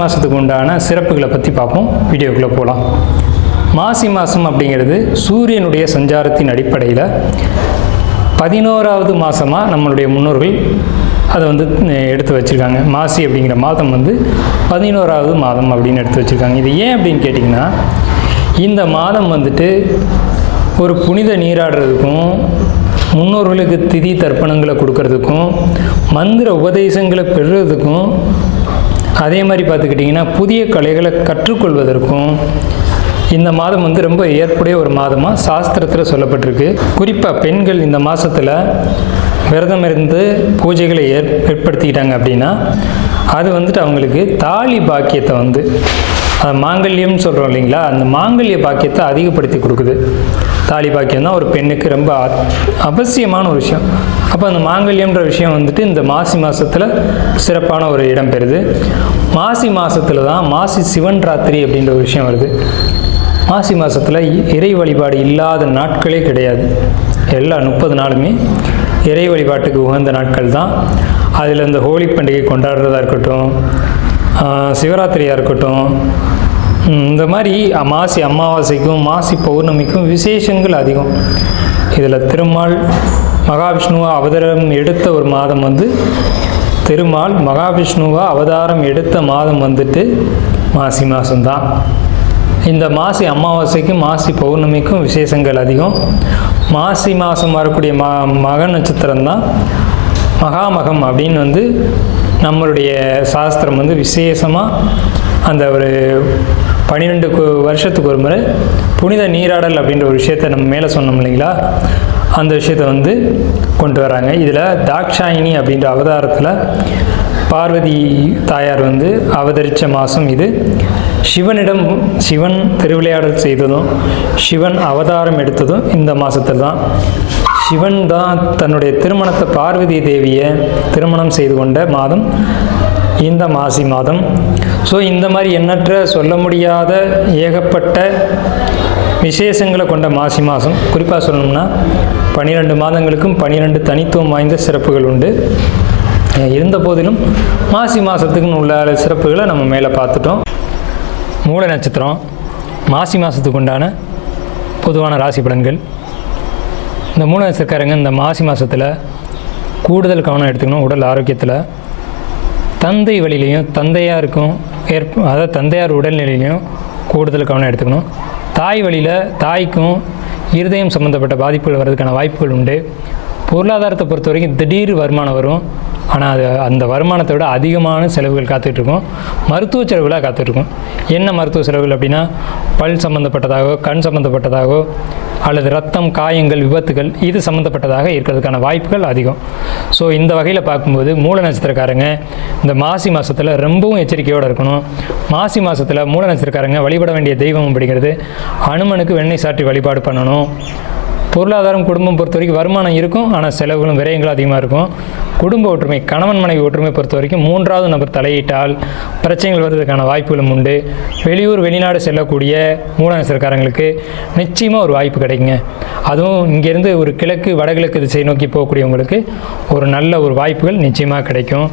மாதத்துக்கு உண்டான சிறப்புகளை பற்றி பார்ப்போம். வீடியோக்குள்ளே போகலாம். மாசி மாதம் அப்படிங்கிறது சூரியனுடைய சஞ்சாரத்தின் அடிப்படையில் 11வது மாதமாக நம்மளுடைய முன்னோர்கள் அதை எடுத்து வச்சுருக்காங்க. மாசி அப்படிங்கிற மாதம் 11வது மாதம் அப்படின்னு எடுத்து வச்சுருக்காங்க. இது ஏன் அப்படின்னு கேட்டிங்கன்னா, இந்த மாதம் ஒரு புனித நீராடுறதுக்கும், முன்னோர்களுக்கு திதி தர்ப்பணங்களை கொடுக்கறதுக்கும், மந்திர உபதேசங்களை பெறுறதுக்கும், அதே மாதிரி பார்த்துக்கிட்டிங்கன்னா புதிய கலைகளை கற்றுக்கொள்வதற்கும் இந்த மாதம் ரொம்ப ஏற்புடைய ஒரு மாதமாக சாஸ்திரத்தில் சொல்லப்பட்டிருக்கு. குறிப்பாக பெண்கள் இந்த மாதத்தில் விரதம் இருந்து பூஜைகளை ஏற்படுத்திக்கிட்டாங்க அப்படின்னா அது அவங்களுக்கு தாலி பாக்கியத்தை மாங்கல்யம்னு சொல்கிறோம் இல்லைங்களா, அந்த மாங்கல்ய பாக்கியத்தை அதிகப்படுத்தி கொடுக்குது. தாலி பாக்கியம் தான் ஒரு பெண்ணுக்கு ரொம்ப அவசியமான ஒரு விஷயம். அப்போ அந்த மாங்கல்யம்ன்ற விஷயம் இந்த மாசி மாதத்தில் சிறப்பான ஒரு இடம் பெறுது. மாசி மாதத்தில் தான் மாசி சிவன் ராத்திரி அப்படின்ற ஒரு விஷயம் வருது. மாசி மாதத்தில் இறை வழிபாடு இல்லாத நாட்களே கிடையாது. எல்லா 30 நாளுமே இறை வழிபாட்டுக்கு உகந்த நாட்கள் தான். அதில் இந்த ஹோலி பண்டிகை கொண்டாடுறதா இருக்கட்டும், சிவராத்திரியாக இருக்கட்டும், இந்த மாதிரி மாசி அமாவாசைக்கும் மாசி பௌர்ணமிக்கும் விசேஷங்கள் அதிகம். இதில் திருமால் மகாவிஷ்ணுவா அவதாரம் எடுத்த ஒரு மாதம் திருமால் மகாவிஷ்ணுவா அவதாரம் எடுத்த மாதம் மாசி மாதம்தான். இந்த மாசி அமாவாசைக்கும் மாசி பௌர்ணமிக்கும் விசேஷங்கள் அதிகம். மாசி மாதம் வரக்கூடிய மக நட்சத்திரம் தான் மகாமகம் அப்படின்னு நம்மளுடைய சாஸ்திரம் விசேஷமாக அந்த ஒரு 12 வருஷத்துக்கு ஒரு முறை புனித நீராடல் அப்படின்ற ஒரு விஷயத்தை நம்ம மேலே சொன்னோம் இல்லைங்களா, அந்த விஷயத்தை கொண்டு வராங்க. இதில் தாக்ஷாயினி அப்படின்ற அவதாரத்தில் பார்வதி தாயார் அவதரித்த மாதம் இது. சிவன் திருவிளையாடல் செய்ததும் சிவன் அவதாரம் எடுத்ததும் இந்த மாதத்தில் தான். சிவன் தான் தன்னுடைய திருமணத்தை பார்வதி தேவியை திருமணம் செய்து கொண்ட மாதம் இந்த மாசி மாதம். ஸோ இந்த மாதிரி எண்ணற்ற சொல்ல முடியாத ஏகப்பட்ட விசேஷங்களை கொண்ட மாசி மாதம். குறிப்பாக சொல்லணும்னா 12 மாதங்களுக்கும் 12 தனித்துவம் வாய்ந்த சிறப்புகள் உண்டு. இருந்த போதிலும் மாசி மாதத்துக்குன்னு உள்ள சிறப்புகளை நம்ம மேலே பார்த்துட்டோம். மூல நட்சத்திரம் மாசி மாதத்துக்கு உண்டான பொதுவான ராசி பலன்கள். இந்த மூல நட்சத்திரக்காரங்க இந்த மாசி மாதத்தில் கூடுதல் கவனம் எடுத்துக்கணும். உடல் ஆரோக்கியத்தில், தந்தை வழியிலையும் தந்தையாருக்கும் அதாவது தந்தையார் உடல்நிலையிலையும் கூடுதல் கவனம் எடுத்துக்கணும். தாய் வழியில் தாய்க்கும் இருதயம் சம்மந்தப்பட்ட பாதிப்புகள் வர்றதுக்கான வாய்ப்புகள் உண்டு. பொருளாதாரத்தை பொறுத்த வரைக்கும் திடீர் வருமானம் வரும். ஆனால் அது அந்த வருமானத்தை விட அதிகமான செலவுகள் காத்துட்ருக்கும். மருத்துவ செலவுகளாக காத்துட்ருக்கும். என்ன மருத்துவ செலவுகள் அப்படின்னா, பல் சம்மந்தப்பட்டதாகவோ, கண் சம்மந்தப்பட்டதாகவோ, அல்லது ரத்தம், காயங்கள், விபத்துகள் இது சம்மந்தப்பட்டதாக இருக்கிறதுக்கான வாய்ப்புகள் அதிகம். ஸோ இந்த வகையில் பார்க்கும்போது மூல நட்சத்திரக்காரங்க இந்த மாசி மாதத்தில் ரொம்பவும் எச்சரிக்கையோடு இருக்கணும். மாசி மாதத்தில் மூல நட்சத்திரக்காரங்க வழிபட வேண்டிய தெய்வம் அப்படிங்கிறது அனுமனுக்கு வெண்ணெய் சாற்றி வழிபாடு பண்ணணும். பொருளாதாரம், குடும்பம் பொறுத்த வரைக்கும் வருமானம் இருக்கும், ஆனால் செலவுகளும் விரயங்களும் அதிகமாக இருக்கும். குடும்ப ஒற்றுமை, கணவன் மனைவி ஒற்றுமை பொறுத்த வரைக்கும் 3வது நபர் தலையிட்டால் பிரச்சனைகள் வருவதற்கான வாய்ப்புகளும் உண்டு. வெளியூர் வெளிநாடு செல்லக்கூடிய மூல நட்சத்திரக்காரங்களுக்கு நிச்சயமாக ஒரு வாய்ப்பு கிடைக்குங்க. அதுவும் இங்கேருந்து ஒரு கிழக்கு வடகிழக்கு திசை நோக்கி போகக்கூடியவங்களுக்கு ஒரு நல்ல ஒரு வாய்ப்புகள் நிச்சயமாக கிடைக்கும்.